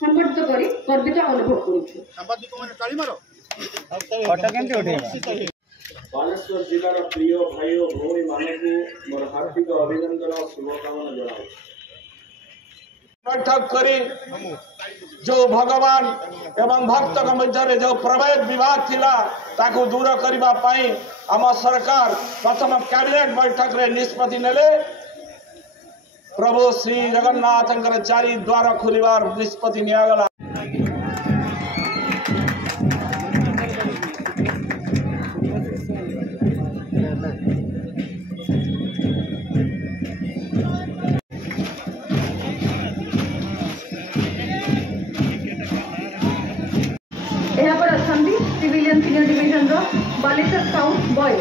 संगठित करी गर्वित अनुभव करूछु। बालेश्वर जिलार प्रिय भाई और भौणी मानक मोर हार्दिक अभिनंदन और शुभकामना जनाऊँ। बैठक करी जो भगवान एवं भक्त मध्य जो प्रभेद विवाद थिला ताकू दूर करबा पाई आम सरकार प्रथम कैबिनेट बैठक रे निष्पत्ति नेले। प्रभु श्री जगन्नाथ चारि द्वार खोलिबार निष्पत्ति नियागला। यहाँ पर civilian senior division Baleshwar scout boy.